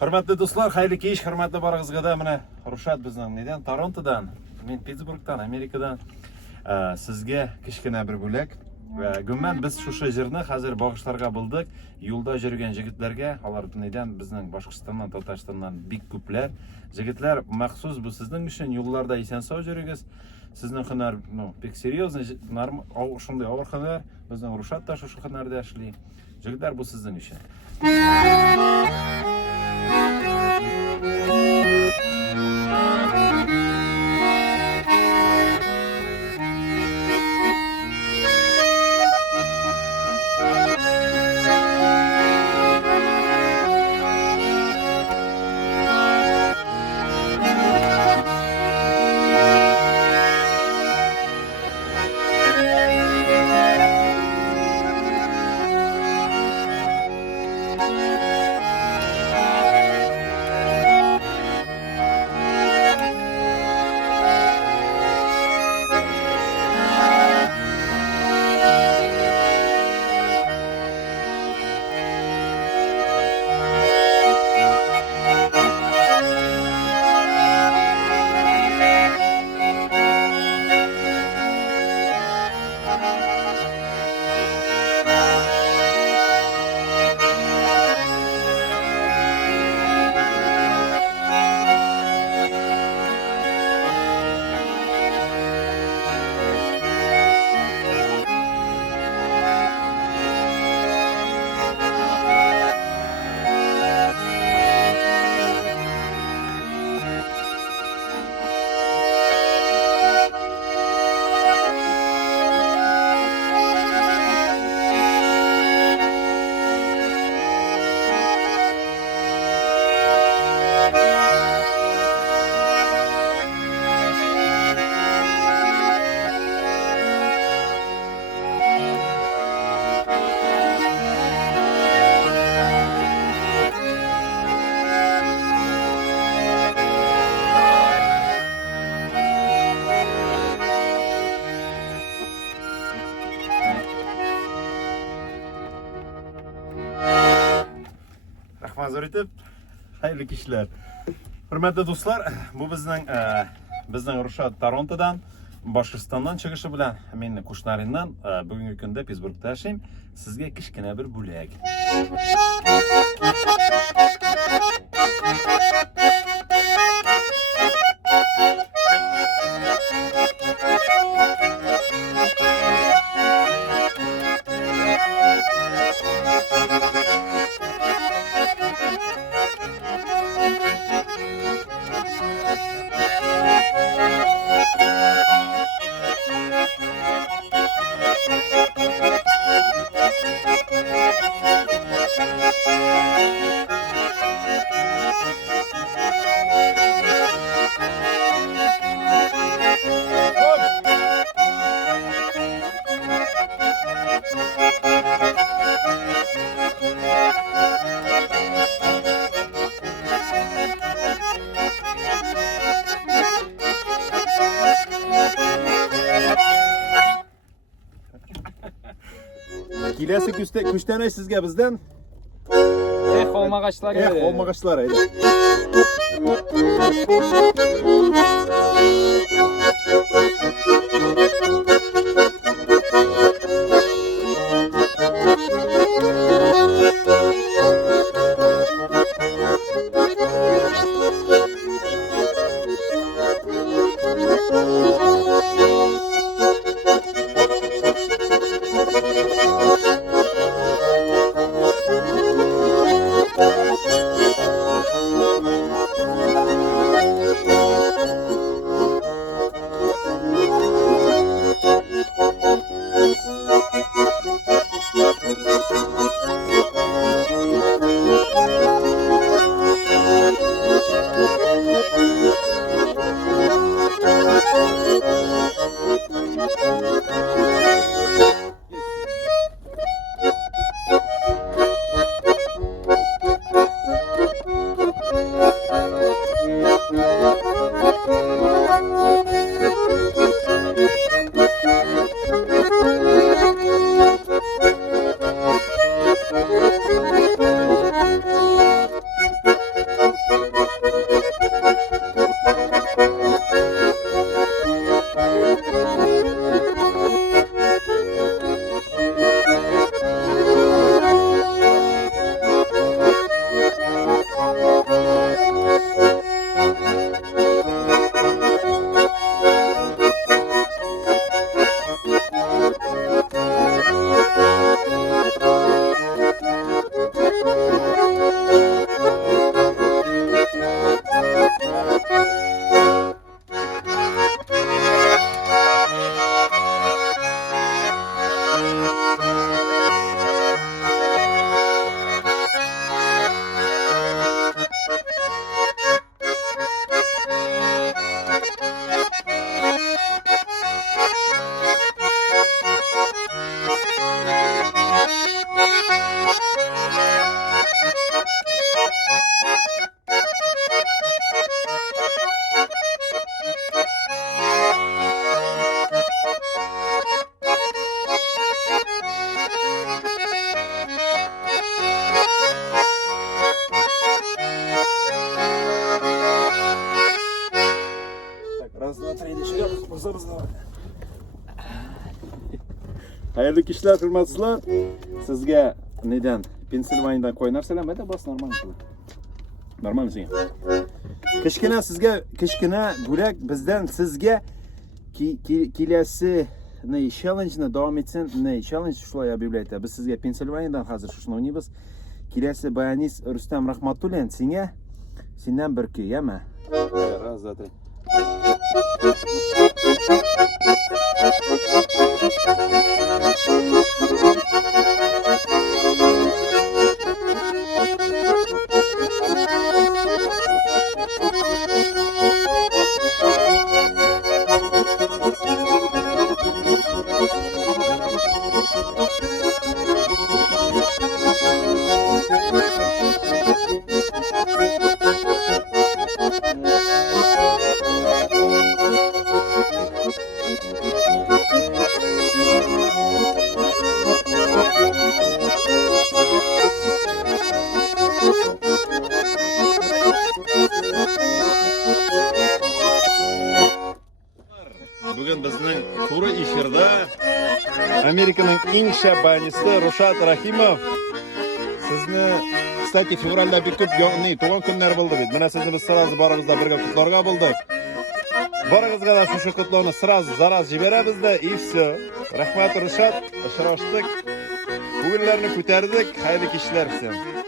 Hurmatli do'stlar, xayrli kech, hurmatli barig'izgada mana Rushat bizning nedan Torontodan, men Pittsburghdan, Amerikadan sizga kichkina bir bo'lak. Gumman biz shu yerni hozir bag'ishlarga bildik. Yo'lda yurgan yigitlarga, ular nedan bizning Boshqirdistondan, Tataristondan big ko'plar. Yigitlar maxsus bu sizning uchun yo'llarda eson-sog' yurasiz. Sizning hunar, pek seriozniy, shunday og'ir hunar, bizning Rushat da shu hunarda ishlaydi. Yigitlar bu sizning uchun. Rahmat etib, xayrli kishlar. Hurmatli do'stlar, bu bizning Rushat Torontodan, Boshqirdistondan chiqishi bilan men qo'shnilarimdan bugungi kunda Pittsburghda yashayman. Sizga kichkina bir bo'lak. Kelasi kuchdan sizga bizdan olmag'achlar olmag'achlar edi. Hayırlı kishlar, hurmatsizlar. Sizga neden? Pensilvaniyadan qo'y narsalar mada bas normal misli. Normal misli. Kichkina sizga kichkina bo'lak bizdan sizga kelasi challenge'ni davom etsin. Challenge shular ob'yavlaydi. Biz sizga Pensilvaniyadan hozir shuni o'ynaymiz. Kelasi bayonis Rustam Rahmatullayev sendan bir kuy, yama. Раз, два, три. Bugün bizning to'g'ri efirda Amerikaning eng shabbanisi Rushat Rahimov sizni, kстати, fevralda bir ko'p tug'ilgan kunlar bo'ldi. Mana sizni biz sразу borag'izda birga qutlarga bo'ldik. Borag'izga da shu qutlovni sразу zaraz jiberabizda, и все. Rahmat Rushat, ishtirokchilik. Bugunlarni ko'tardik. Xayrli ishlar sizga.